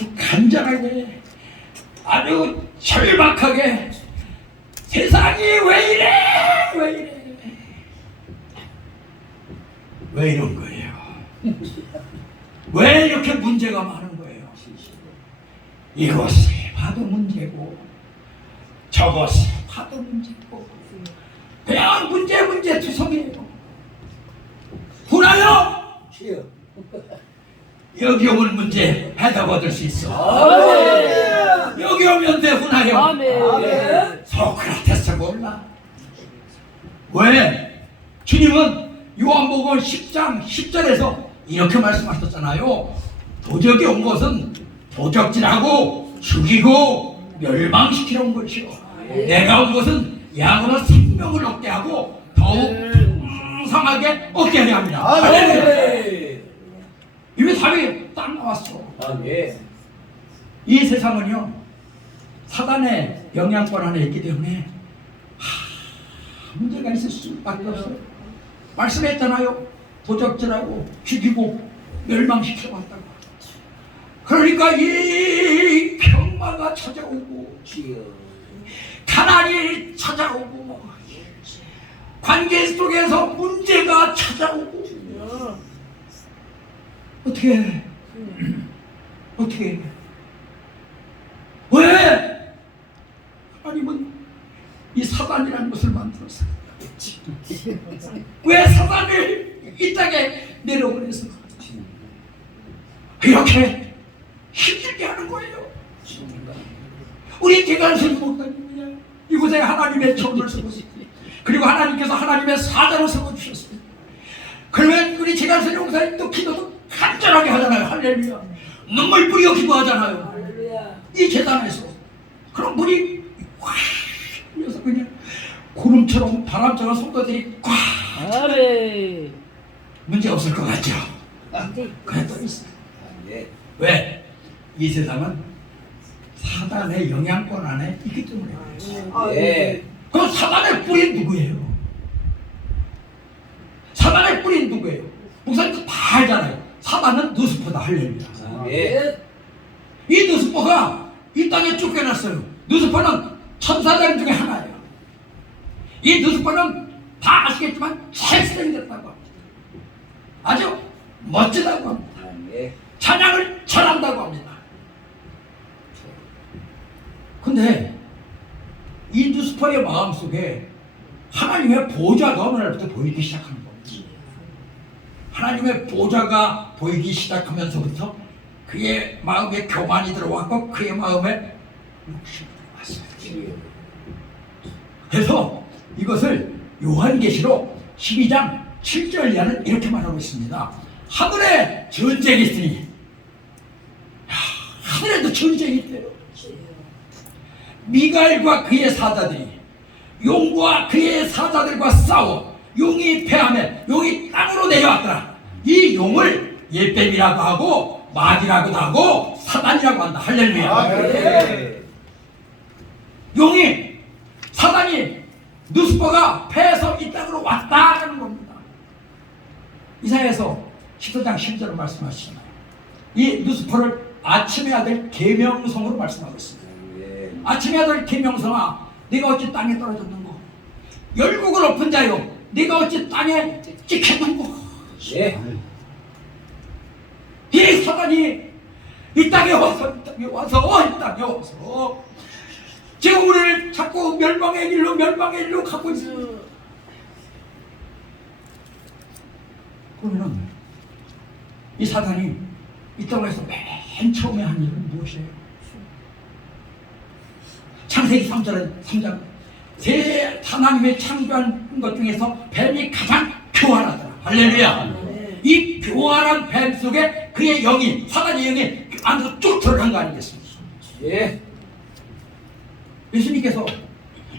아주 간절하게 아주 절박하게 세상이 왜 이래 왜 이래 왜 이런 거예요? 왜 이렇게 문제가 많은 거예요? 이것이 봐도 문제고 저것이 봐도 문제고 그냥 문제 투성이에요. 훈하여 여기 오면 문제 해답 얻을 수 있어. 여기 오면 돼. 훈하여. 소크라테스 몰라. 왜? 주님은 요한복음 10장 10절에서 이렇게 말씀하셨잖아요. 도적이 온 것은 도적질하고 죽이고 멸망시키러 온 것이요 내가 온 것은 양으로 생명을 얻게 하고 더욱 풍성하게 얻게 하려 합니다. 이미 답이 딱 나왔어. 이 세상은요 사단의 영향권 안에 있기 때문에 문제가 있을 수밖에 없어요. 말씀했잖아요. 도적질하고 죽이고 멸망시켜 왔다고. 그러니까 이 병마가 찾아오고 가난이 찾아오고 관계 속에서 문제가 찾아오고 어떻게 해? 어떻게 해? 왜? 하나님은 이 사단이라는 것을 만들었어요. 왜 사단을 이 땅에 내려보내서 이렇게 힘들게 하는 거예요? 우리 개간선 목사님이야 이곳에 하나님의 정을 세웠어요. 그리고 하나님께서 하나님의 사자로 세워주셨어요. 그러면 우리 개간선 목사님도 기도도 간절하게 하잖아요. 할렐루야. 눈물 뿌리고 기도하잖아요. 이 재단에서 그럼 물이 확 흘려서 그냥 구름처럼 바람처럼 성도들이 꽉 문제 없을 것 같죠? 그래도 있어요. 왜? 이 세상은 사단의 영향권 안에 있기 때문에 그럼 사단의 뿌리는 누구예요? 사단의 뿌리는 누구예요? 목사님도 다 알잖아요. 사단은 누스퍼다. 할렐루야. 이 누스퍼가 이 땅에 쫓겨났어요. 누스퍼는 천사장 중에 하나예요. 이 누스퍼는 다 아시겠지만 잘생겼다고 합니다. 아주 멋지다고 합니다. 찬양을 잘한다고 합니다. 근데 이 누스퍼의 마음속에 하나님의 보좌가 어느 날부터 보이기 시작하는 겁니다. 하나님의 보좌가 보이기 시작하면서부터 그의 마음에 교만이 들어왔고 그의 마음에 욕심이 들어왔어요. 그래서 이것을 요한계시록 12장 7절 이하는 이렇게 말하고 있습니다. 하늘에 전쟁이 있으니 하늘에도 전쟁이 있대요. 미가엘과 그의 사자들이 용과 그의 사자들과 싸워 용이 패하며 용이 땅으로 내려왔더라. 이 용을 예뱀이라고 하고 마귀라고도 하고 사단이라고 한다. 할렐루야. 용이 사단이 누스퍼가 패해서 이 땅으로 왔다는 겁니다. 이사야에서 14장 10절을 말씀하시잖아요. 이 누스퍼를 아침의 아들 계명성으로 말씀하고 있습니다. 아침의 아들 계명성아 네가 어찌 땅에 떨어졌는고 열국을 엎은 자요 네가 어찌 땅에 찍혔는고. 이 사단이 이 땅에 와서 지금 우리를 자꾸 멸망의 길로 가고 있어요. 그러면 이 사단이 이 땅에서 맨 처음에 한 일은 무엇이에요? 창세기 3장 세 하나님의 창조한 것 중에서 뱀이 가장 교활하더라. 할렐루야. 이 교활한 뱀 속에 그의 영이 사단의 영이 안으로 쭉 들어간 거 아니겠습니까? 예수님께서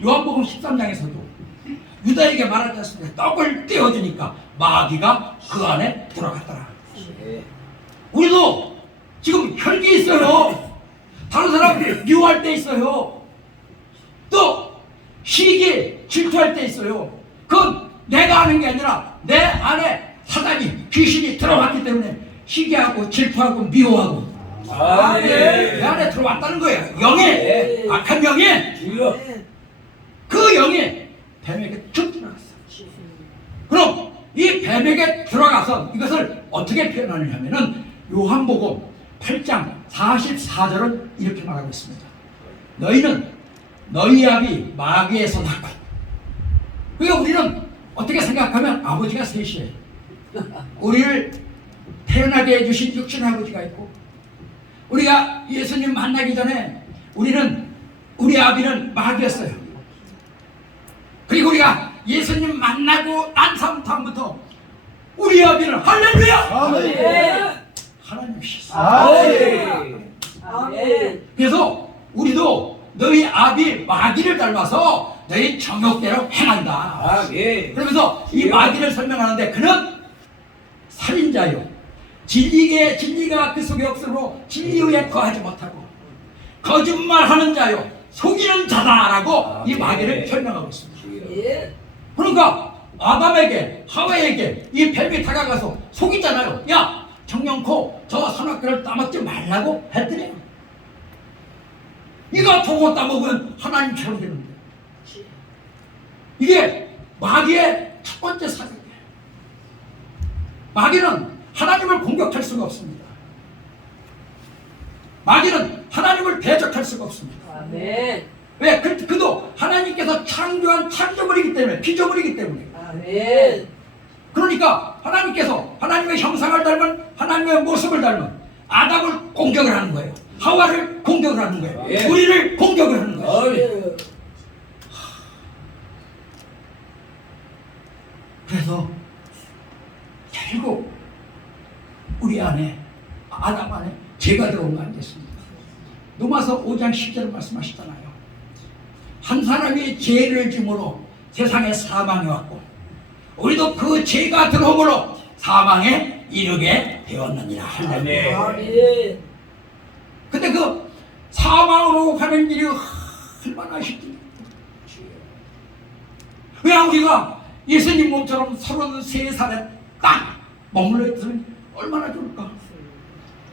요한복음 13장에서도 유다에게 말하지 않습니까? 떡을 떼어주니까 마귀가 그 안에 들어갔더라. 우리도 지금 혈기 있어요. 다른 사람 미워할 때 있어요. 또 시기 질투할 때 있어요. 그건 내가 하는 게 아니라 내 안에 사단이 귀신이 들어갔기 때문에 시기하고 질투하고 미워하고 들어왔다는 거예요. 영에, 악한 영에, 주여. 그 영이 뱀에게 쭉 들어갔어. 그럼 이 뱀에게 들어가서 이것을 어떻게 표현하느냐면은 요한복음 8장 44절은 이렇게 말하고 있습니다. 너희는 너희 아비 마귀에서 났고, 그러니까 우리는 어떻게 생각하면 아버지가 셋이에요. 우리를 태어나게 해주신 육신의 아버지가 있고, 우리가 예수님 만나기 전에 우리 아비는 마귀였어요. 그리고 우리가 예수님 만나고 난 다음부터 우리 아비는 할렐루야! 아멘. 하나님이셨어요. 아멘. 그래서 우리도 너희 아비 마귀를 닮아서 너희 정욕대로 행한다. 아멘. 그러면서 이 마귀를 설명하는데 그는 살인자요, 진리가 그 속에 없으므로 진리 위에 거하지 못하고 거짓말하는 자요, 속이는 자다라고 이 마귀를 설명하고 있습니다. 그러니까 아담에게 하와에게 이 뱀이 다가가서 속이잖아요. 야, 정령코 저 선악과를 따먹지 말라고 했더니 이거 저거 따먹으면 하나님처럼 되는데, 이게 마귀의 첫 번째 사격이에요. 마귀는 하나님을 공격할 수가 없습니다. 마귀는 하나님을 대적할 수가 없습니다. 아멘. 왜? 그도 하나님께서 창조한 창조물이기 때문에, 피조물이기 때문에. 아멘. 그러니까 하나님께서 하나님의 형상을 닮은, 하나님의 모습을 닮은 아담을 공격을 하는 거예요. 하와를 공격을 하는 거예요. 예. 우리를 공격을 하는 거예요. 아멘. 그래서 결국 우리 안에, 아담 안에 죄가 들어온 거 아니겠습니까? 로마서 5장 10절 말씀하시잖아요. 한 사람이 죄를 지므로 세상에 사망이 왔고, 우리도 그 죄가 들어옴으로 사망에 이르게 되었느니라. 할렐루야. 아멘. 근데 그 사망으로 가는 길이 얼마나 쉽지? 왜 우리가 예수님 몸처럼 33살에 딱 머물러 있으면 얼마나 좋을까?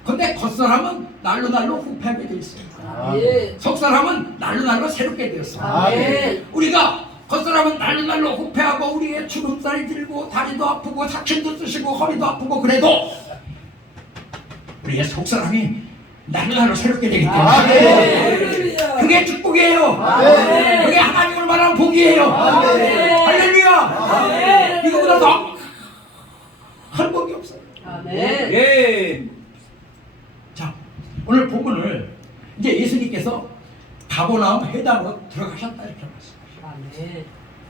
근데 겉사람은 날로 후패하게 돼 있어요. 아멘. 속사람은 날로 새롭게 되었어요. 아멘. 우리가 겉사람은 날로 후패하고 우리의 주름살이 들고 다리도 아프고 사춘도 쓰시고 허리도 아프고, 그래도 우리의 속사람이 날로 새롭게 되기 때문에 아멘. 그게 축복이에요. 아멘. 그게 하나님을 말하는 복이에요. 아멘. 할렐루야. 아멘. 이거보다 더 큰 복이 없어요. 아멘. 예. 자, 오늘 본문을 이제 예수님께서 가버나움 해당으로 들어가셨다 이렇게 말씀하셨어요. 아멘.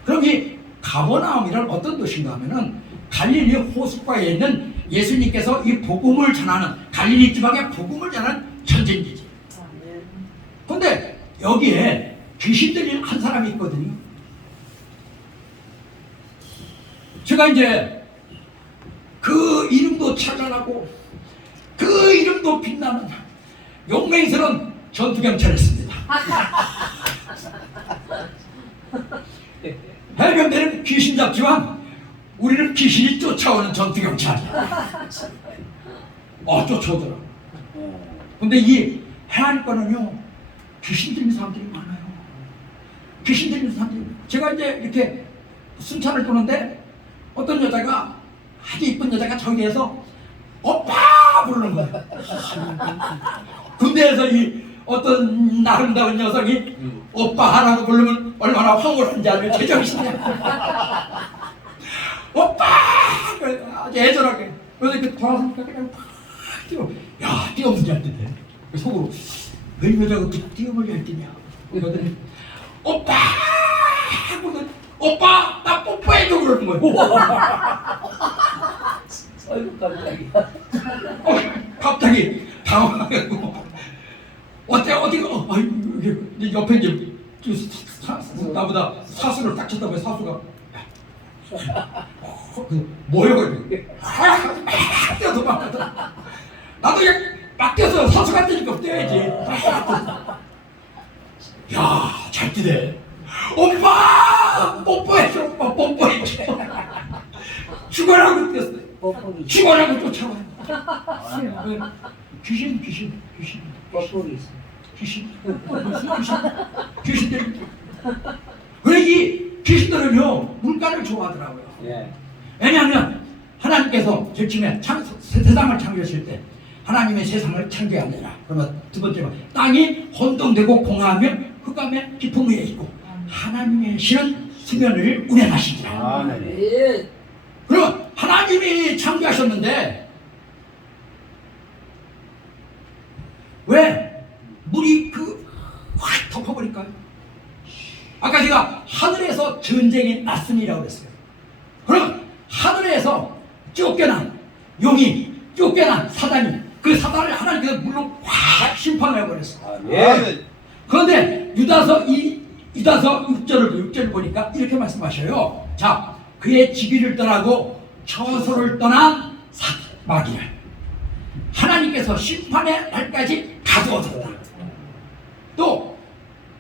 그럼 이 가버나움이란 어떤 도시인가 하면은 갈릴리 호숫가에 있는 예수님께서 이 복음을 전하는, 갈릴리 지방의 복음을 전하는 전쟁지지. 아멘. 근데 여기에 귀신들이 한 사람이 있거든요. 제가 이제 그 이름도 찬란하고 그 이름도 빛나는 용맹스러운 전투경찰이었습니다. 해병대는 귀신 잡지만 우리는 귀신이 쫓아오는 전투경찰이야. 쫓아오더라. 근데 이 해안가는요, 귀신 들린 사람들이 많아요. 귀신 들린 사람들이. 제가 이제 이렇게 순찰을 도는데 어떤 여자가, 아주 이쁜 여자가 저기에서 오빠 부르는 거예요. 군대에서 이 어떤 아름다운 녀석이 오빠 하라고 부르면 얼마나 황홀한지 알면 제정신이야. 오빠! 아주 애절하게. 그래서 이렇게 돌아서니까 그냥 팍 뛰어. 야, 뛰어보면 잘 뛰네. 속으로 왜 이 여자가 그렇게 뛰어보면 잘 뛰냐. 그러더니 오빠! 하고는 오빠! 나 뽀뽀해줘! 그러는 거예요. 아이고 깜짝이야. 갑자기 당황해가지고 어디가 이제 옆에 이제 나보다 사수를 딱 쳤다고 사수가 뭐예요? 뛰어 도망가더라. 나도 그냥 막 뛰어서 사수가 뛰니까 뛰어야지. 야, 잘 뛰네. 오빠! 뽀뽀해줘. 오빠 뽀뽀해줘. 죽어라고 뛰었어요. 뻐꾸기. 죽어라고 쫓아와요. 귀신. 뻐꾸기 있어. 귀신들. 왜 이 귀신들은요 물가를 좋아하더라고요. 예. 왜냐하면 하나님께서 제일 처음에 세상을 창조하실 때 하나님의 세상을 창조하느라 그러면 두 번째로 땅이 혼돈되고 공허하며 흑암의 깊은 위에 있고 하나님의 신은 수면을 운행하시니라. 아멘. 그럼 하나님이 창조하셨는데 왜 물이 확 덮어버릴까요? 아까 제가 하늘에서 전쟁이 났으니라고 그랬어요. 그럼 하늘에서 쫓겨난 용이 쫓겨난 사단이 그 사단을 하나님께서 물로 확 심판해버렸어요. 아멘. 그런데 유다서 6절을 보니까 이렇게 말씀하셔요. 자, 그의 지위를 떠나고 처소를 떠난 마귀를 하나님께서 심판의 날까지 가두어뒀다. 또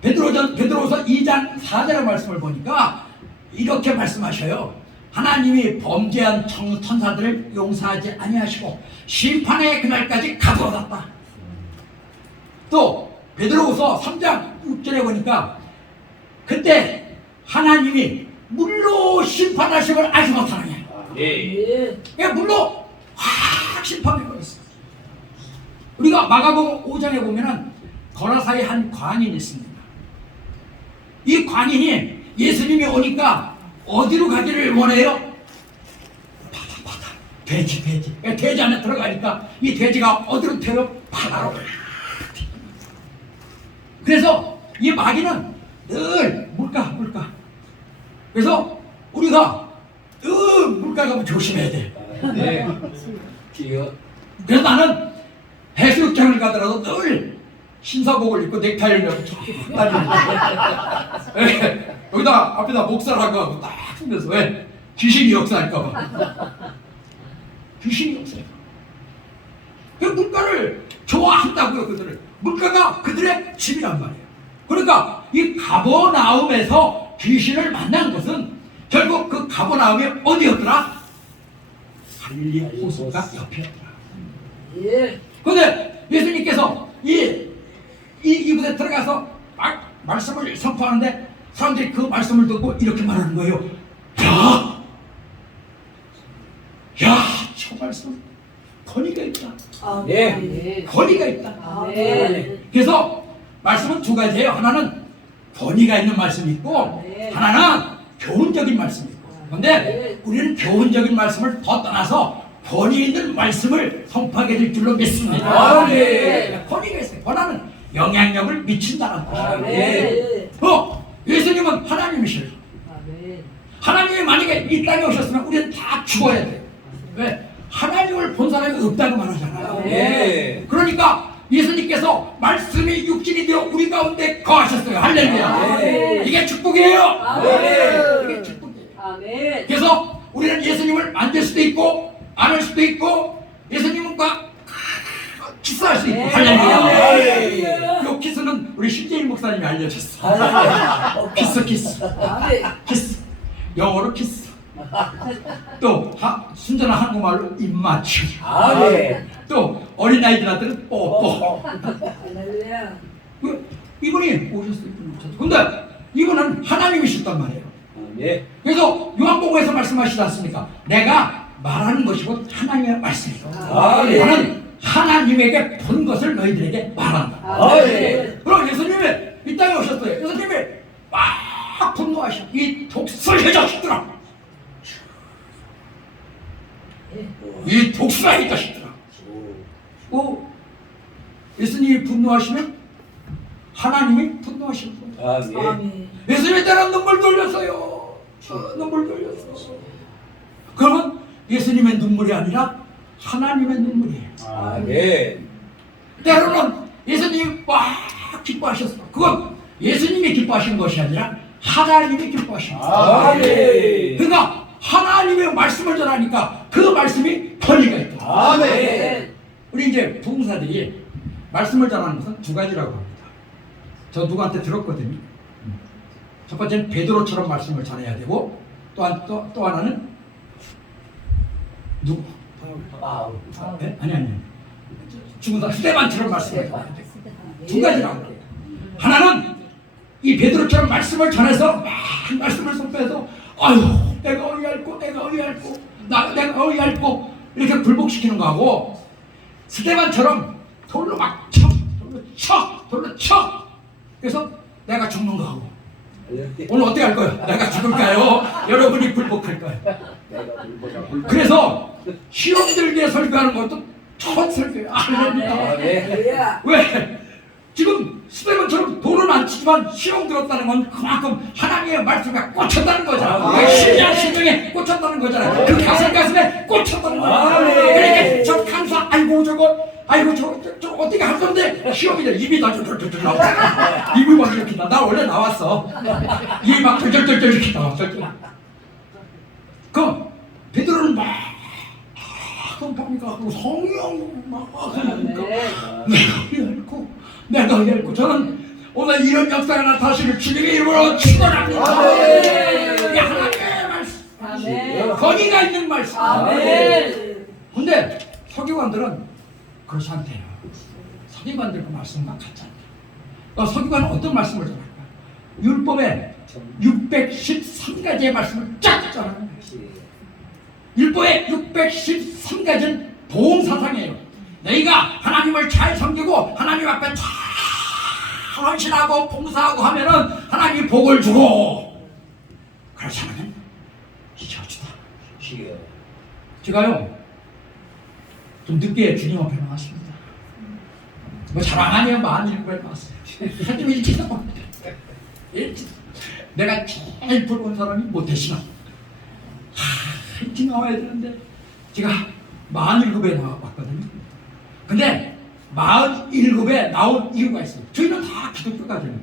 베드로서 2장 4절의 말씀을 보니까 이렇게 말씀하셔요. 하나님이 범죄한 천사들을 용서하지 아니하시고 심판의 그날까지 가두어뒀다. 또 베드로서 3장 6절에 보니까 그때 하나님이 물로 심판하신 걸 알지 못하느냐. 예. 그냥 물로 확 심판해버렸어. 우리가 마가복음 5장에 보면은 거라사의 한 관인이 있습니다. 이 관인이 예수님이 오니까 어디로 가기를 원해요? 바다. 돼지. 돼지 안에 들어가니까 이 돼지가 어디로 튀어요? 바다로. 그래서 이 마귀는 늘 물가. 그래서 우리가 늘 물가 가면 조심해야 돼. 네. 기어. 그래서 나는 해수욕장을 가더라도 늘 신사복을 입고 넥타이를 메고 다니는데 여기다 앞에다 목사라고 하고 딱 쓰면서 왜? 귀신이 역사할까봐. 귀신이 역사해. 그 물가를 좋아한다고요. 그들을. 물가가 그들의 집이란 말이에요. 그러니까 이 가버나움에서 귀신을 만난 것은 결국 그 가버나움이 어디였더라? 갈릴리 호수가 옆이었더라. 예. 그런데 예수님께서 이곳에 들어가서 막 말씀을 선포하는데 사람들이 그 말씀을 듣고 이렇게 말하는 거예요. 야, 저 말씀 권위가 있다. 예. 권위가 있다. 아멘. 그래서 말씀은 두 가지예요. 하나는 권위가 있는 말씀이 있고 하나는 교훈적인 말씀이 있고. 그런데 우리는 교훈적인 말씀을 더 떠나서 권위 있는 말씀을 선포하게 될 줄로 믿습니다. 아멘. 권위가 있어요. 권한은 영향력을 미친다는 것이에요. 아멘. 예수님은 하나님이셔요. 아멘. 하나님이 만약에 이 땅에 오셨으면 우리는 다 죽어야 돼요. 왜? 하나님을 본 사람이 없다고 말하잖아요. 예. 그러니까 예수님께서 말씀이 육신이 되어 우리 가운데 거하셨어요. 할렐루야. 아멘. 이게 축복이에요. 아멘. 이게 축복이에요. 아멘. 그래서 우리는 예수님을 만질 수도 있고 안을 수도 있고 예수님과 키스할 수 있고. 할렐루야. 이 키스는 우리 신재일 목사님이 알려줬어. 키스. 아멘. 키스. 영어로 키스. 또 순전한 한국말로 입맞춤. 아멘. 또 어린아이들한테는 뽀뽀. 할렐루야. 이분이 오셨어요. 근데 이분은 하나님이셨단 말이에요. 예. 그래서 요한복음에서 말씀하시지 않습니까? 내가 말하는 것이고 하나님의 말씀이고 아멘. 나는 하나님에게 본 것을 너희들에게 말한다. 아멘. 그럼 예수님이 이 땅에 오셨어요. 예수님이 막 분노하셔. 이 독설의 자식들아. 이 독사의 자식들아. 예수님이 분노하시면 하나님이 분노하시는 거예요. 아멘. 예수님이 때는 눈물 돌렸어요. 눈물 돌렸어. 그러면 예수님의 눈물이 아니라 하나님의 눈물이에요. 아멘. 때로는 예수님이 막 기뻐하셨어. 그건 예수님이 기뻐하신 것이 아니라 하나님이 기뻐하신 거예요. 아멘. 그러니까 하나님의 말씀을 전하니까 그 말씀이 권위가 있다. 아멘. 우리 이제 부흥사들이 말씀을 전하는 것은 두 가지라고 합니다. 저 누구한테 들었거든요. 첫 번째는 베드로처럼 말씀을 전해야 되고 또 하나는 누구? 아니 죽은 사람 스데반처럼 말씀을 전해야 되고 두 가지라고 그래요. 하나는 이 베드로처럼 말씀을 전해서 막 말씀을 선포해서 아유 내가 어이없고 내가 어이없고 내가 어이없고 이렇게 굴복시키는 거하고 스데반처럼 돌로 막 쳐, 돌로 쳐. 그래서 내가 죽는 거하고 오늘 어떻게 할 거예요? 내가 죽을까요? 여러분이 굴복할까요? 그래서 시험 들게 설교하는 것도 첫 설교예요. 할렐루야. 왜? 지금 스데반처럼 돌은 안 치지만 시험 들었다는 건 그만큼 하나님의 말씀에 꽂혔다는 거잖아. 그 신명에 꽂혔다는 거잖아. 그 가슴에 꽂혔다는 거잖아. 그러니까 저 강사 아이고 저거 어떻게 할 건데 시험이 돼. 입이 다 절절절절 나와. 입이 막 이렇게 나 원래 나왔어. 입이 막 절절절절 이렇게 나와. 그럼 베드로는 막 뭡니까? 성령 막 하니까 내가 얇고 저는 오늘 이런 역사가 나타나시길 주님의 이름으로 축원합니다. 이게 하나님의 말씀, 권위가 있는 말씀. 근데 서기관들은 그렇지 않대요. 서기관들 그 말씀과 같지 않대요. 서기관은 어떤 말씀을 전할까? 율법에 613가지의 말씀을 쫙 전하는 거예요. 율법의 613가지는 보험사상이에요. 너희가 하나님을 잘 섬기고 하나님 앞에 잘 헌신하고 봉사하고 하면은 하나님이 복을 주고 그렇지 않으면 지켜주다. 제가요 좀 늦게 주님 앞에 나왔습니다. 뭐 자랑 아니에요. 47번 나왔어요. 하나님 일찍 나왔는데 내가 제일 부러운 사람이 모태신앙. 일찍 나와야 되는데 제가 47에 나왔거든요. 근데 47에 나온 이유가 있어요. 저희는 다 기독교 가정이에요.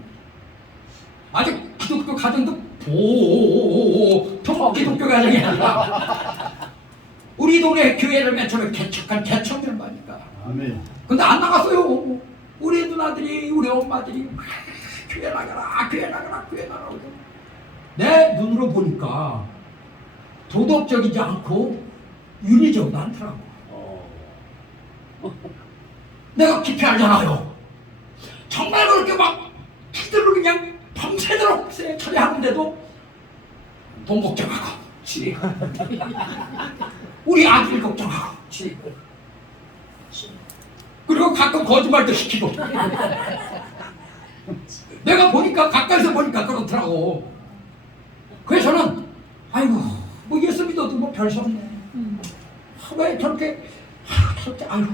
아직 기독교 가정도 보통 기독교 가정이 아니라 우리 동네 교회를 맨 처음에 개척한 개척연반이니까. 근데 안 나갔어요. 우리 누나들이 우리 엄마들이 교회 나가라 교회 나가라 교회 나가라. 내 눈으로 보니까 도덕적이지 않고 윤리적이도 않더라고. 내가 기피하잖아요. 정말 그렇게 막 기대로 그냥 밤새도록 처리하는데도 돈 걱정하고 우리 아들 걱정하고 그리고 가끔 거짓말도 시키고 내가 보니까 가까이서 보니까 그렇더라고. 그래서 저는 아이고 뭐 예수 믿어도 뭐 별 수 없네. 왜 저렇게 아유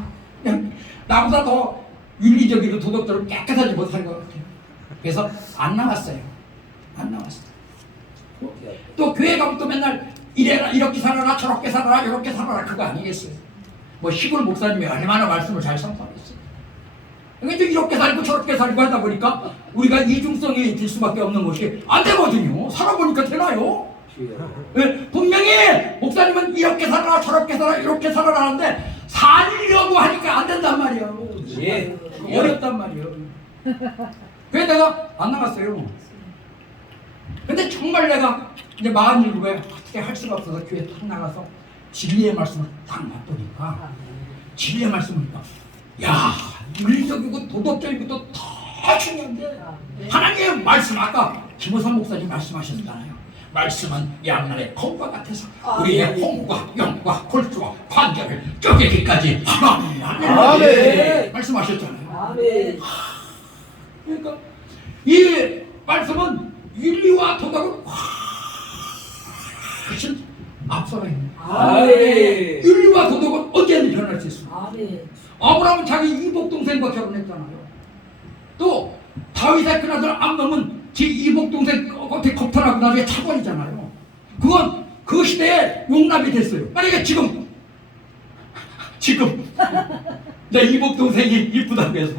그냥 나보다 더 윤리적이고 도덕적으로 깨끗하지 못한 것 같아요. 그래서 안 나왔어요. 안 나왔어요. 또 교회 가면 또 맨날 이래라 이렇게 살아라 저렇게 살아라 이렇게 살아라 그거 아니겠어요. 뭐 시골 목사님이 얼마나 말씀을 잘 선포했어요. 그러니까 이렇게 살고 저렇게 살고 하다 보니까 우리가 이중성이 될 수밖에 없는 것이 안 되거든요. 살아보니까 되나요? 네, 분명히 목사님은 이렇게 살아라 저렇게 살아라 이렇게 살아라 하는데 살려고 하니까 안 된단 말이에요. 어렵단 말이에요. 그래서 내가 안 나갔어요. 근데 정말 내가 이제 47에 어떻게 할 수가 없어서 교회 탁 나가서 진리의 말씀을 딱 맛보니까 진리의 말씀을 야 윤리적이고 도덕적이고 더 중요한데 하나님의 말씀 아까 김호삼 목사님 말씀하셨잖아요. 말씀은 양날의 검과 같아서 우리의 홍과 영과 골수와 관절을 쪼개기까지 하나님 말씀하셨잖아요. 그러니까 이 말씀은 윤리와 도덕을 훨씬 앞서가 있는 거예요. 윤리와 도덕은 언제든 변할 수 있습니다. 아브라함은 자기 이복 동생과 결혼했잖아요. 또 다윗의 큰아들 암논은 제 이복 동생 어떻게 겁탈하고 나중에 차벌이잖아요. 그건 그 시대에 용납이 됐어요. 만약에 지금 내 이복 동생이 이쁘다고 해서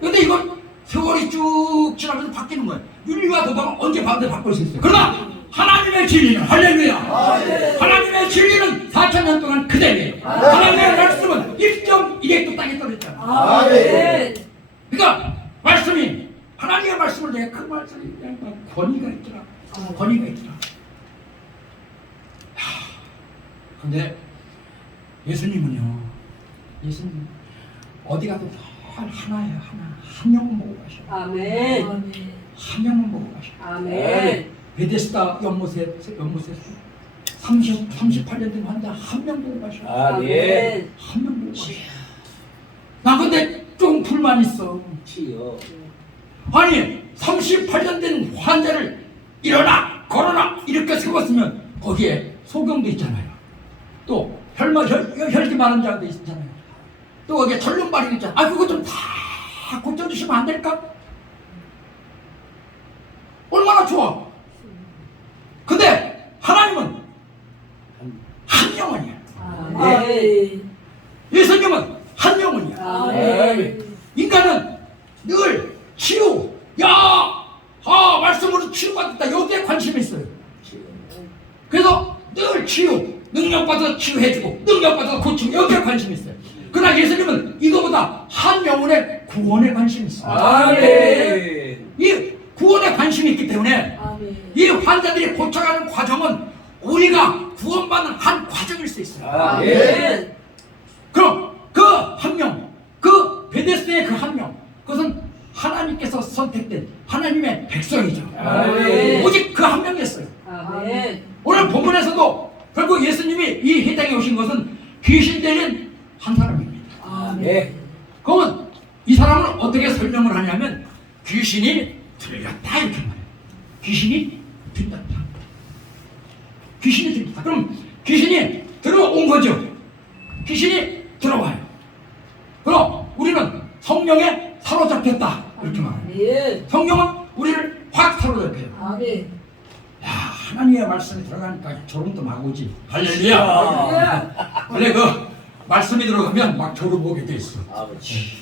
근데 이건 세월이 쭉 지나면서 바뀌는 거예요. 윤리와 도덕은 언제 반대로 바꿀 수 있어요. 그러나 하나님의 진리는 할렐루야. 하나님의 진리는 4,000년 동안 그대로예요. 하나님의 말씀은 1.1핵도 땅에 떨어졌잖아. 그러니까 말씀이 하나님의 말씀을 내가 그 말씀이 권위가 있더라. 권위가 있더라. 근데 예수님은요. 예수님 어디 가도 다 하나예요. 하나. 한 명은 보고 가셔. 아멘. 한 명은 보고 가셔. 아멘. 베데스다 연못에 38년 된 환자 한 명 보고 가셔. 아멘. 한 명 보고 가셔. 나 근데 좀 불만 있어. 치요. 아니 38년 된 환자를 일어나 걸어라 이렇게 세웠으면 거기에 소경도 있잖아요. 또 혈기 많은 자도 있잖아요. 또 거기에 전륜발이 있잖아. 아 그거 좀 다 고쳐주시면 안 될까? 얼마나 좋아. 근데 하나님은 한 영혼이야. 아멘. 예수님은 한 영혼이야. 아멘. 인간은 늘 치유, 말씀으로 치유받았다. 여기에 관심이 있어요. 그래서 늘 치유, 능력받아서 치유해주고, 능력받아서 고치고, 여기에 관심이 있어요. 그러나 예수님은 이거보다 한 영혼의 구원에 관심이 있어요. 아멘. 이 구원에 관심이 있기 때문에 이 환자들이 고쳐가는 과정은 우리가 구원받는 한 과정일 수 있어요. 아멘. 그럼 그 한 명, 그 베데스다의 그 한 명, 그것은 하나님께서 선택된 하나님의 백성이죠. 아멘. 오직 그 한 명이었어요. 아멘. 오늘 본문에서도 결국 예수님이 이 회당에 오신 것은 귀신 들린 한 사람입니다. 아멘. 그러면 이 사람을 어떻게 설명을 하냐면 귀신이 들렸다 이렇게 말해요. 귀신이 들렸다. 귀신이 들렸다. 그럼 귀신이 들어온 거죠. 귀신이 들어와요. 그럼 우리는 성령에 사로잡혔다 이렇게 말해요. 아멘. 성령은 우리를 확 사로잡혀요. 아멘. 야, 하나님의 말씀이 들어가니까 졸음도 막 오지. 할렐루야. 할렐루야. 원래 그 말씀이 들어가면 막 졸음 오게 돼 있어. 아버지.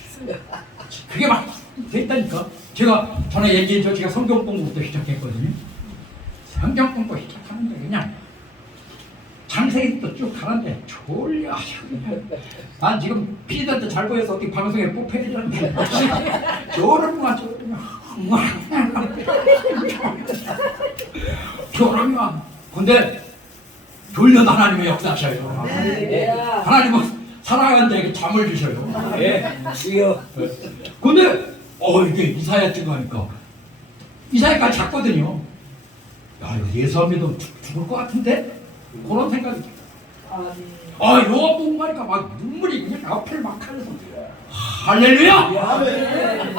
그게 막 됐다니까. 제가 전에 얘기했죠. 제가 성경 공부부터 시작했거든요. 성경 공부 시작하는데 그냥 장세기부터 쭉 가는데 졸려. 난 지금 피디한테 잘 보여서 어떻게 방송에 뽑혀야 되는데 졸음만 졸음만. 근데 졸려도 하나님의 역사하셔요. 하나님은 사랑하는 자에게 잠을 주셔요. 예. 주여. 근데 이게 이사야 찍으니까 이사야까지 잤거든요. 야 이거 예수하면 죽을 것 같은데? 그런 생각이 들어요. 요한복음 하니까 막 눈물이 그냥 앞을 막 하면서 할렐루야! 아멘.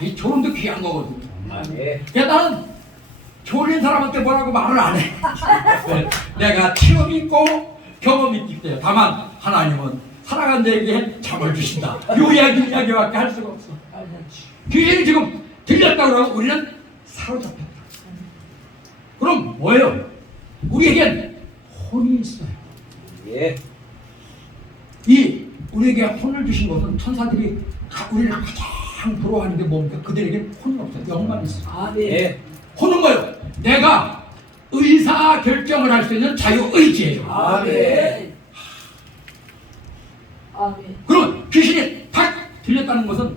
이 졸음도 귀한 거거든요. 아멘. 야 나는 졸린 사람한테 뭐라고 말을 안 해. 내가 체험이 있고 경험이 있기 때문에. 다만 하나님은 사랑하는 자에게 잠을 주신다. 요 이야기밖에 할 수가 없어. 귀신이 지금 들렸다고 그러고 우리는 사로잡혔다. 그럼 뭐예요? 우리에겐 혼이 있어요. 예. 우리에게 혼을 주신 것은 천사들이 우리를 가장 부러워하는 게 뭡니까? 그들에게 혼이 없어요. 영만 있어요. 아멘. 예. 혼은 뭐예요? 내가 의사 결정을 할 수 있는 자유의지예요. 아멘. 아멘. 그럼 귀신이 탁 들렸다는 것은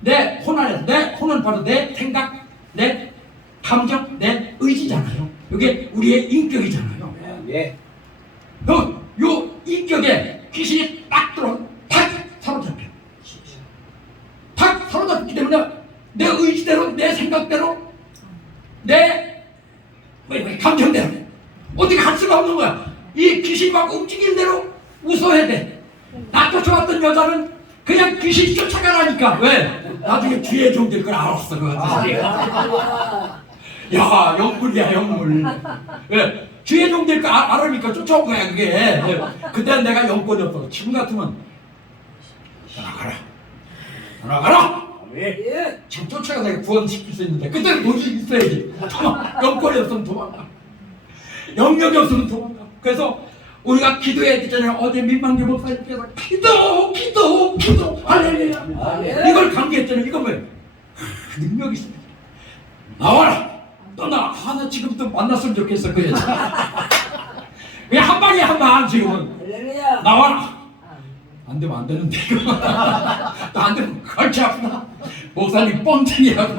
내 혼 안에서, 내 혼은 바로 내 생각, 내 감정, 내 의지잖아요. 이게 우리의 인격이잖아요. 예. 요 인격에 귀신이 딱 탁 사로잡혀. 탁 사로잡기 때문에 내 의지대로, 내 생각대로, 내 감정대로 어떻게 할 수가 없는 거야. 이 귀신이 막 움직이는 대로 웃어야 돼. 나 쫓아왔던 여자는 그냥 귀신이 쫓아가라니까. 왜? 나중에 뒤에 좀 될 걸 알았어. 그 야, 영물이야, 영물. 왜? 뒤에 좀 될 걸 알으니까 쫓아온 거야, 그게. 그때는 내가 영권이 없어. 지금 같으면 나가라. 예. 지금 쫓아가 내가 구원시킬 수 있는데 그때는 돈이 있어야지. 영권이 없으면 도망가. 영역이 없으면 도망가. 그래서 우리가 기도해야 되잖아요. 어제 민만교 목사님께서 기도 할렐루야. 아멘. 이걸 강조했잖아요. 이거 뭐예요? 능력이 있습니다. 나와라. 떠나. 나 지금부터 만났으면 좋겠어. 그 여자. 그냥 한 방에 한 방 지금은. 할렐루야. 나와라. 안 되면 안 되는데 이거. 또 안 되면 골치 아프다. 목사님 뻥튀기라고.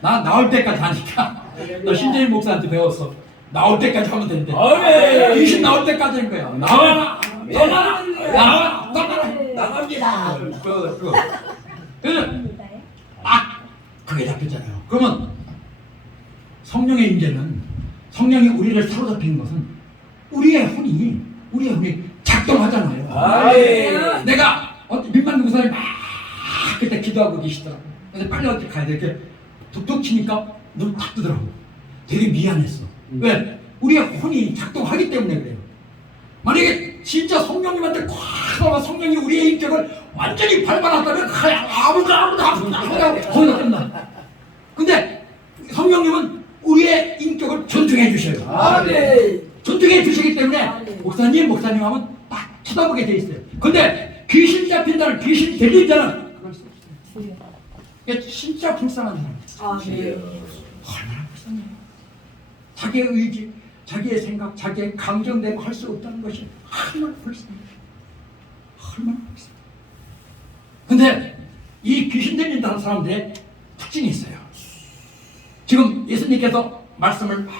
나 나올 때까지 하니까. 너 신재인 목사한테 배웠어. 나올 때까지 하면 된대. 아멘. 귀신 나올 때까지인 거야. 나와라. 떠나라. 나와라. 떠나라. 나갑니다. 그래서 딱 그게 잡혔잖아요. 그러면 성령의 임재는 성령이 우리를 사로잡히는 것은 우리의 혼이 작동하잖아요. 아멘. 내가 민만 누구사님 막 그때 기도하고 계시더라고. 근데 빨리 어떻게 가야 돼? 이렇게 툭툭 치니까 눈 딱 뜨더라고. 되게 미안했어. 왜? 우리의 혼이 작동하기 때문에 그래요. 만약에 진짜 성령님한테 콱 나와 성령이 우리의 인격을 완전히 밟아놨다면 아무도 거기다 끝나. 근데 성령님은 우리의 인격을 존중해 주셔요. 아멘. 존중해 주시기 때문에 목사님 하면 딱 쳐다보게 돼 있어요. 근데 귀신 잡힌다는 귀신 들린 자는 그럴 수 없어요. 이게 진짜 불쌍한 사람. 얼마나 불쌍해요. 자기의 의지, 자기의 생각, 자기의 감정대로 할 수 없다는 것이 얼마나 불쌍해요. 얼마나 불쌍해요. 근데 이 귀신 들린다는 사람들의 특징이 있어요. 지금 예수님께서 말씀을 막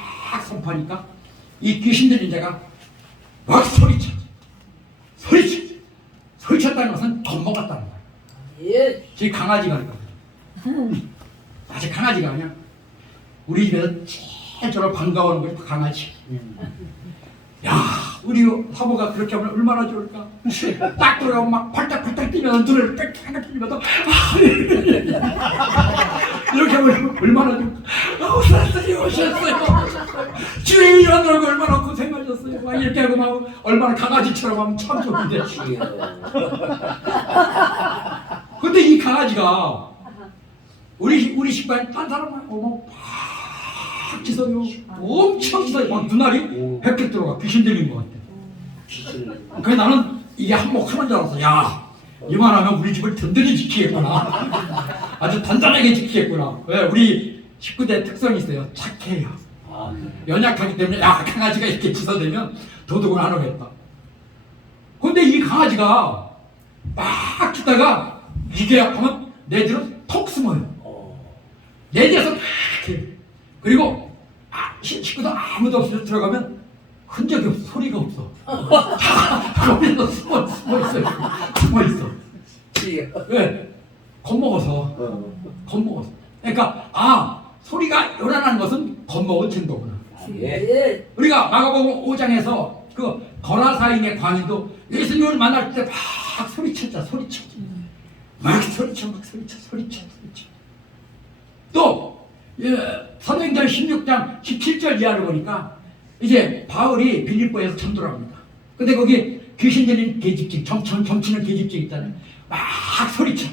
선포하니까 이 귀신 들린 자가 막 소리쳤다는 것은 겁먹었다는 거예요. 제 강아지가 그러거든요. 아직 강아지가 그냥 우리 집에서 제일 저를 반가워하는 것이 강아지. 야, 우리 사모가 그렇게 하면 얼마나 좋을까? 딱 들어가면 막 팔딱팔딱 뛰면서 눈을 빽빽 뛰면서 이렇게 하면 얼마나 좋을까? 오셨어요. 주의 이런 얼굴 얼마나 고생하셨어요. 막 이렇게 하고 막 얼마나 강아지처럼 하면 참 좋은데. 근데 이 강아지가 우리 식구에 딴 사람하고 팍 짖어요. 엄청 짖어요. 막 눈알이 100개 들어가. 귀신 들린 것 같아. 그래서 나는 이게 한몫하는 줄 알았어. 야, 이만하면 우리 집을 든든히 지키겠구나. 아주 단단하게 지키겠구나. 왜? 우리 식구들 특성이 있어요. 착해요. 연약하기 때문에 야, 강아지가 이렇게 짖어대면 도둑을 안 하겠다. 근데 이 강아지가 막 짖다가 이게 하면 내 뒤로 톡 숨어요. 내 뒤에서 막 이렇게. 그리고 식구도 아무도 없이 들어가면 흔적이 없어. 소리가 없어. 거기서 숨어 있어. 왜? 겁먹어서. 그러니까 소리가 요란한 것은 겁먹은 증거구나. 우리가 마가복음 5장에서 그 거라사인의 광인도 예수님을 만날 때 막 소리쳤자. 막 소리쳐. 또 사도행전 16장 17절 이하를 보니까 이제 바울이 빌립보에서 전도합니다. 근데 거기 귀신 들린 계집직, 점치는 계집직 있잖아요. 막 소리쳐.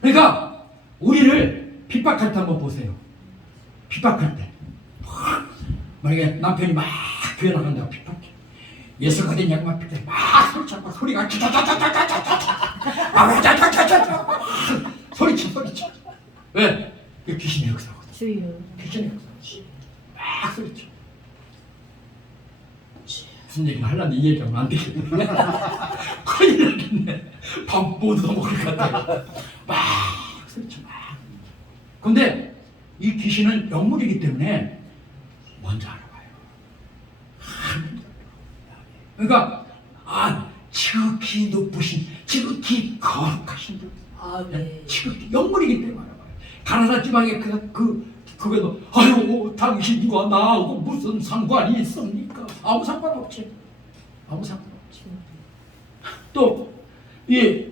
그러니까 우리를 핍박할 때 한번 보세요. 핍박할 때 만약에 남편이 막 교회 나간다고 핍박해. 예수가 어딨냐고 막 핍박해. 막 소리쳐. 막 소리가 소리쳐. 왜? 그 귀신의 역사거든. 귀신의 역사. 막 소리쳐. 무슨 얘기를 하려는데 이 얘기하면 안 되겠네. 큰일 나겠네. 밥 못 얻어먹을 것 같아. 막 소리쳐. 근데 이 귀신은 영물이기 때문에 먼저 알아봐요. 그러니까 지극히 높으신, 지극히 거룩하신 분. 지극히 영물이기 때문에 알아봐요. 가나다 지방에 그거도 아유 당신과 나하고 무슨 상관이 있습니까? 아무 상관없지. 또 이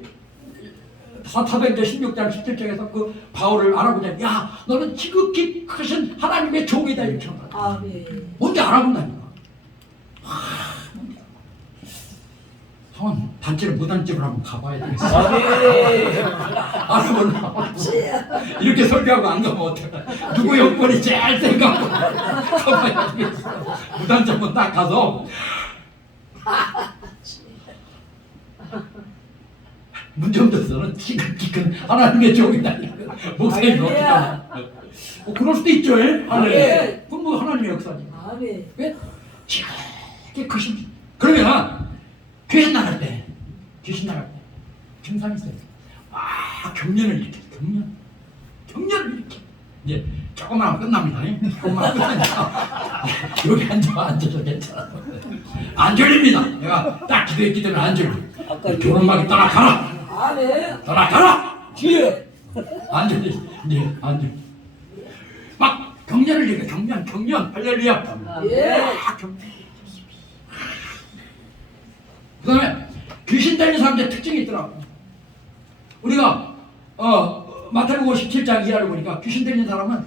사도행전 16장 17절에서 그 바울을 알아보자. 야, 너는 지극히 크신 하나님의 종이다 이렇게 말합니다. 뭔지 알아본다니까. 형은 단체로 무단집을 한번 가봐야 되겠어. 알아볼라. 이렇게 설교하고 안 가면 어떡해. 누구 여건이 제일 생각하고 가봐야 되겠어. 무단집 한번 딱 가서 문정도서는 지극히 큰 하나님의 종이다. 목사님이 어떻게 하나? 그럴 수도 있죠. 그건 뭐 하나님의 역사니까. 왜? 지극히 크신. 그러면 귀신 나갈 때 증상이 있어요. 경련을 일으켜. 경련을 일으켜. 이제 조금만 하면 끝납니다. 조금만 끝나니까 여기 앉아서 괜찮아. 안 졸립니다. 내가 딱 기도했기 때문에 안 졸려. 교론막이 떠나가라. 아멘. 떠나가라. 주여. 안 졸려. 네, 안 졸려. 막 경련을 얘기해. 경련. 할렐루야. 예. 그 다음에 귀신 들린 사람들의 특징이 있더라고. 우리가 마태복음 17장 이하를 보니까 귀신 들린 사람은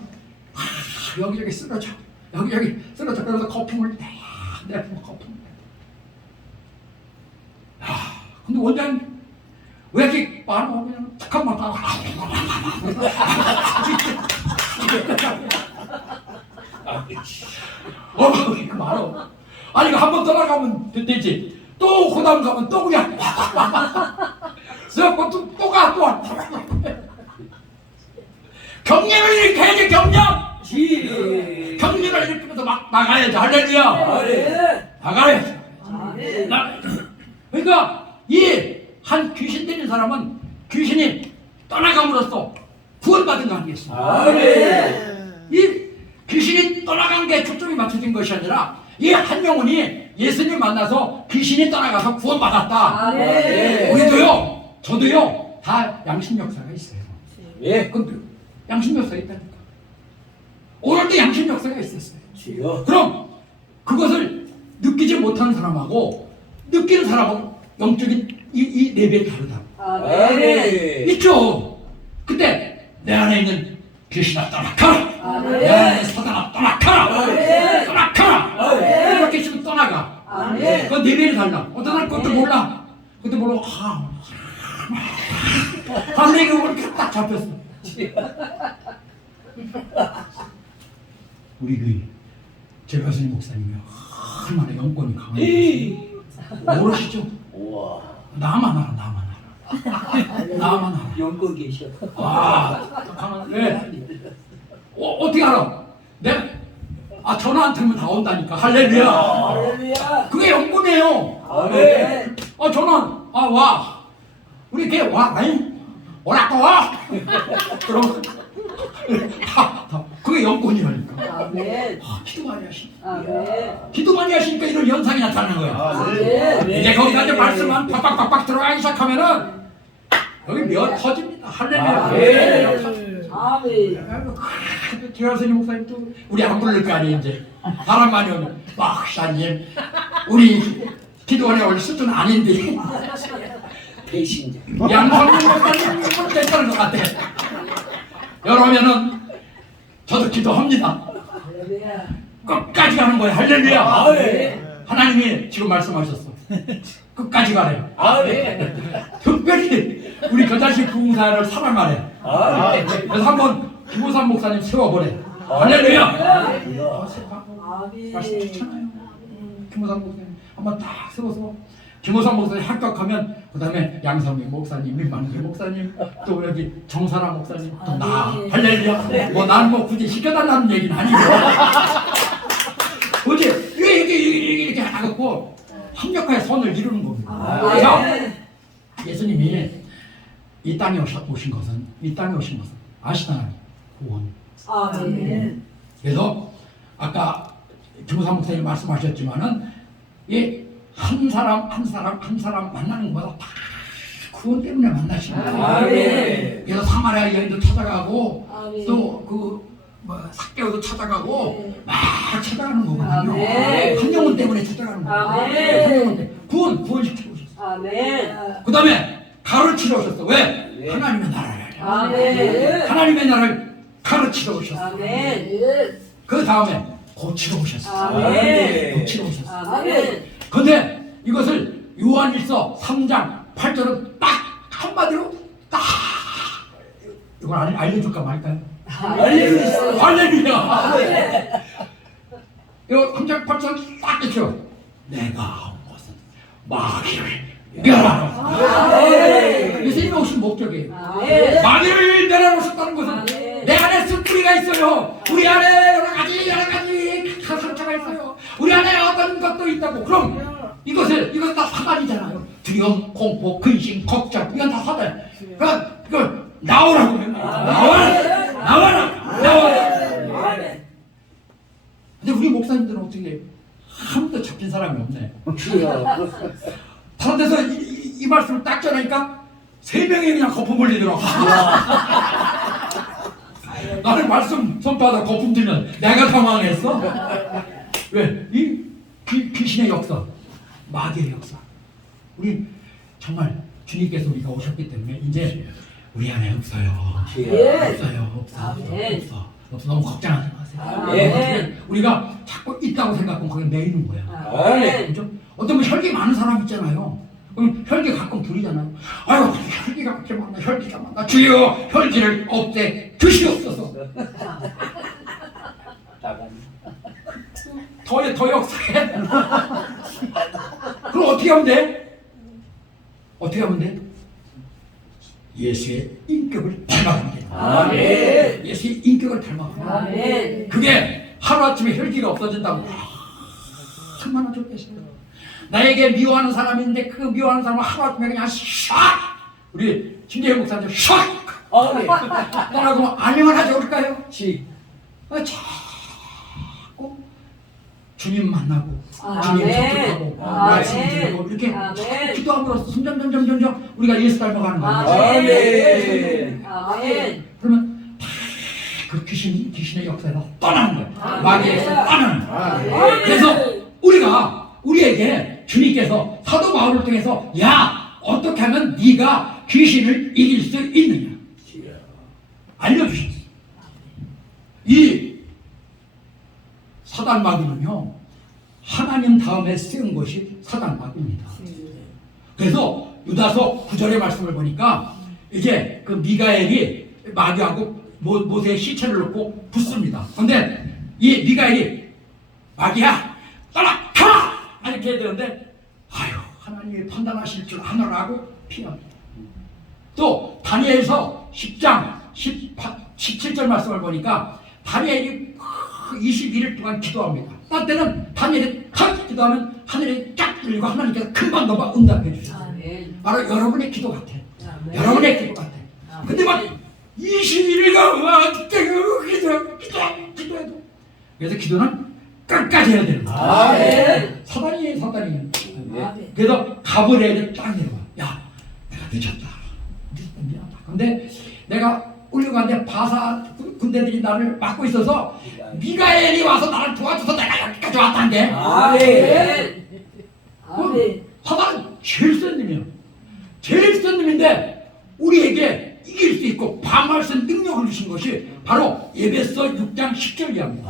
여기저기 쓰러져. 여기저기 쓰러져. 그러면서 거품을 내뿜어 거품. 근데 원장님 왜 이렇게 말하고 그냥 잠깐만 이거 말어. 아니 이거 한 번 떠나가면 되지. 또 그 다음 가면 또 그냥 또 가. 경련을 일으켜야지 경련. 경련을 일으키면서 막 나가야지. 할렐루야. 나가야지. 그러니까 이 한 귀신 들린 사람은 귀신이 떠나감으로써 구원받은 거 아니겠습니까? 이 귀신이 떠나간 게 초점이 맞춰진 것이 아니라 이 한 영혼이 예수님 만나서 귀신이 떠나가서 구원받았다. 우리도요, 저도요, 다 양심 역사가 있어요. 예. 그럼 양심 역사가 있다니까. 오늘도 양심 역사가 있었어요. 주여. 그럼 그것을 느끼지 못하는 사람하고 느끼는 사람하고 영적인 이 레벨이 다르다. 아멘. 있죠. 그때 내 안에 있는 귀신아 떠나가라. 내 안에 사단아 떠나가라. 떠나가라. 이렇게 지금 떠나가. 그 레벨이 달라. 어떤 사람 그것도 몰라. 그것도 모르고 내가 이렇게 딱 잡혔어. 우리 제가스님 목사님이 얼마나 영권이 강한지 모르시죠? 우와. 나만 알아. 영권 계셔. 왜? 어떻게 알아? 전화 안 틀면 다 온다니까. 할렐루야. 할렐루야. 그게 영권이에요. 아멘. 전화 와. 우리 걔 와. 오라고 와. 그럼 그게 영권이라니까. 아멘. 기도 많이 하시. 아멘. 기도 많이 하시니까 이런 현상이 나타나는 거야. 아멘. 이제 거기다 이제 말씀만 팍팍팍팍 들어가기 시작하면은 여기 몇 터집니다. 할렐루야. 아멘. 아멘. 디아스님 목사님도 우리 안 부를 거 아니에요. 이제 사람 많이 오면 목사님 우리 기도원에 올 수준 아닌데 배신자. 양성민 목사님은 괜찮은 것 같아. 여러면은 저도 기도합니다. 할렐루야. 끝까지 가는 거예요. 할렐루야. 아멘. 하나님이 지금 말씀하셨어. 끝까지 가래요. 아멘. 특별히 우리 겨자씨 부흥사를 사랑하래. 아멘. 그래서 한번 김호삼 목사님 세워보래. 할렐루야. 아멘. 말씀 좋잖아요. 김호삼 목사님 한번 딱 세워서 김호삼 목사님 합격하면 그 다음에 양성민 목사님, 민만기 목사님, 또 여기 정사라 목사님, 또 나. 할렐루야. 난 굳이 시켜달라는 얘기는 아니고. 그지? 이렇게 하고 합력하여 선을 이루는 겁니다. 그래서 예수님이 이 땅에 오신 것은 아시나요? 구원. 아멘. 그래서 아까 김호삼 목사님 말씀하셨지만은 이 한 사람 만나는 것보다 다 구원 때문에 만나시는 거예요. 아멘. 그래서 사마리아 여인도 찾아가고 아멘. 또 삭개오도 찾아가고 막 찾아가는 거거든요. 아멘. 한 영혼 때문에 찾아가는 거예요. 아멘. 한 영혼 때문에 구원시키고 오셨어요. 아멘. 그 다음에 가르치러 오셨어. 왜? 네. 하나님의 나라를. 아멘. 하나님의 나라를 가르치러 오셨어. 아멘. 그 다음에 고치러 오셨어. 아멘. 고치러 오셨어. 아멘. 근데 이것을 요한일서 3장 8절은 딱 한마디로 딱 이걸 알려줄까 말까요? 할렐루야. 할렐루야. 이거 3장 8절 딱 있죠. 내가 온 것은 마귀를 멸하라. 예수님이 오신 목적이에요. 아멘. 마귀를 멸하셨다는 것은 아멘. 내 안에 쓴뿌리가 있어요. 우리 안에 여러 가지 상처가 있어요. 우리 안에 어떤 것도 있다고. 그럼 이것은 다 사단이잖아요. 두려움, 공포, 근심, 걱정, 이건 다 사단. 그러니까 이걸 나오라고. 나와라. 목사님들은 어떻게 해? 아무도 잡힌 사람이 없네. 주여. 다른 데서 이 말씀을 딱 전하니까 3명이 그냥 거품 흘리더라고. 나는 말씀 선포하다 거품 들면 내가 당황했어. 왜? 이 귀신의 역사, 마귀의 역사. 우리 정말 주님께서 우리가 오셨기 때문에 이제 우리 안에 없어요. 없어. 너무 걱정하지 마세요. 아멘. 우리가 자꾸 있다고 생각하면 거기 매이는 거야. 아멘. 그죠? 어떤 분 혈기 많은 사람 있잖아요. 그럼 혈기 가끔 부리잖아요. 아유, 혈기가 그렇게 많나, 혈기가 많나. 주여, 혈기를 없애 주시옵소서. 더 역사해. 그럼 어떻게 하면 돼? 어떻게 하면 돼? 예수의 인격을 닮아가면 돼. 아멘. 예수의 인격을 닮아가면 돼. 아멘. 그게 하루아침에 혈기가 없어진다고. 얼마나 좋겠어요. 나에게 미워하는 사람이 있는데 그 미워하는 사람은 하루아침에 그냥 샥! 우리 김재현 목사님 샥! 아멘. 떠나고 아니면 하지 그럴까요? 지. 자꾸 주님 만나고 아멘. 주님 접촉하고 말씀 아멘. 들고 이렇게 아멘. 기도함으로써 점점 우리가 예수 닮아가는 거예요. 아멘. 아멘. 그러면 다 그 귀신의 역사에서 떠나는 거예요. 아멘. 마귀에서 떠나는 거예요. 아멘. 그래서 우리에게 주님께서 사도 바울을 통해서 야, 어떻게 하면 네가 귀신을 이길 수 있느냐 알려주셨어요. 이 사단 마귀는요, 하나님 다음에 쓰인 것이 사단 마귀입니다. 그래서 유다서 9절의 말씀을 보니까 이제 그 미가엘이 마귀하고 모세의 시체를 놓고 붙습니다. 그런데 이 미가엘이 마귀야 떠나 가! 이렇게 해야 되는데 아유, 하나님이 판단하실 줄 아노라고 피합니다. 또 다니엘서 10장 17절 말씀을 보니까 다니엘이 21일 동안 기도합니다. 딴 때는 다니엘이 탁 기도하면 하늘이 쫙 열리고 하나님께서 금방 넘어 응답해 주셔요. 바로 여러분의 기도 같아. 여러분의 기도 같아. 근데 막 21일간 기도해도 그래서 기도는 끝까지 해야 되는 거야. 사단이 그래서 가브리엘이 딱 내려와. 야, 내가 늦었다. 미안하다. 근데 내가 울려가는데 바사 군대들이 나를 막고 있어서 미가엘이 와서 나를 도와줘서 내가 여기까지 왔다는데. 사단은 제일 센 놈이야. 제일 센 놈인데 우리에게 이길 수 있고 방어할 수 있는 능력을 주신 것이 바로 에베소 6장 10절 이하입니다.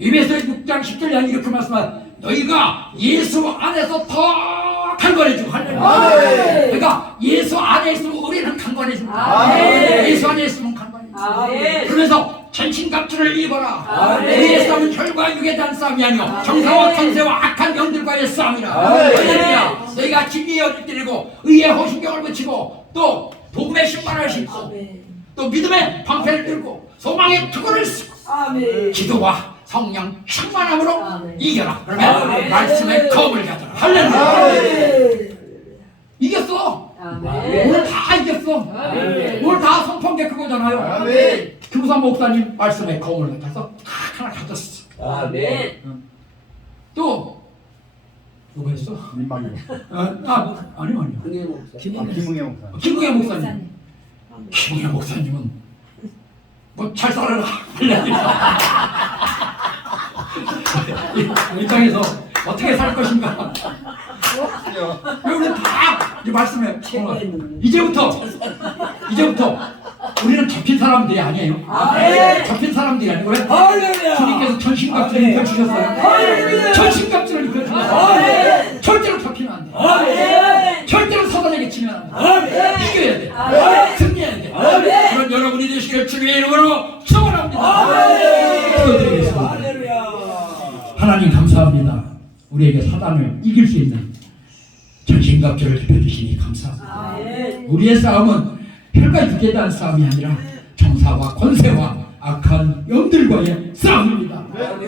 에베소 6장 10절 이하 이렇게 말씀하면 너희가 예수 안에서 더 강건해지고 할렐루야. 그러니까 예수 안에 있으면 우리는 강건해집니다. 예수 안에 있으면 강건해집니다. 그래서 전신갑주를 입어라. 우리의 싸움은 혈과 육에 대한 싸움이 아니요 정사와 권세와 악한 영들과의 싸움이라. 할렐루야. 너희가 진리의 옷을 띠고 의의 호신경을 붙이고 또 복음의 신발을 신고 또 믿음의 방패를 들고 소망의 투구를 쓰고 기도와 성령 충만함으로 이겨라. 그러면 말씀의 검을 가져라. 할렐루야. 이겼어. 오늘 다 이겼어. 오늘 다 선포한 게 그거잖아요. 교사 목사님 말씀의 검을 가져서 하나 가졌어. 또 누구 했어? 민망이 아니요. 김웅애 목사. 김웅애 목사님. 김웅애 목사님은 뭐 잘 살아라. 이 땅에서 어떻게 살 것인가. 우리 다 이 말씀에 이제부터 우리는 잡힌 사람들이 아니에요. 잡힌 사람들이 아니고 왜? 주님께서 전신갑주를 입혀주셨어요. 전신갑주를 입혀주셨어요. 절대로 잡히면 안 돼. 절대로 사단에게 치면 안 돼. 이겨야 돼. 승리해야 돼. 그런 여러분이 되시길 주님의 이름으로 축원합니다. 기도드리겠습니다. 하나님 감사합니다. 우리에게 사단을 이길 수 있는 전신갑주를 입혀주시니 감사합니다. 우리의 싸움은 혈과 육에 대한 싸움이 아니라 정사와 권세와 악한 영들과의 싸움입니다.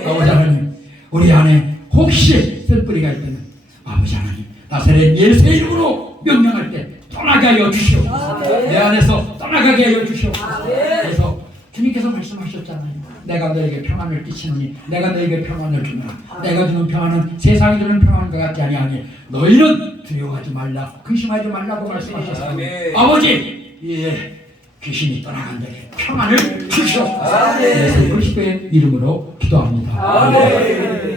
아버지 하나님, 우리 안에 혹시 쓸뿌리가 있다면 아버지 하나님, 나사렛 예수의 이름으로 명령할 때 떠나게 하여 주시옵소서. 내 안에서 떠나가게 하여 주시옵소서. 그래서 주님께서 말씀하셨잖아요. 내가 너에게 평안을 끼치노니 내가 너에게 평안을 주노라. 내가 주는 평안은 세상이 주는 평안과 같지 아니하니 너희는 두려워하지 말라 근심하지 말라고 말씀하셨습니다. 아멘. 아버지 예 귀신이 떠나간다니 평안을 주시옵소서. 아멘. 예수 그리스도의 이름으로 기도합니다. 아멘.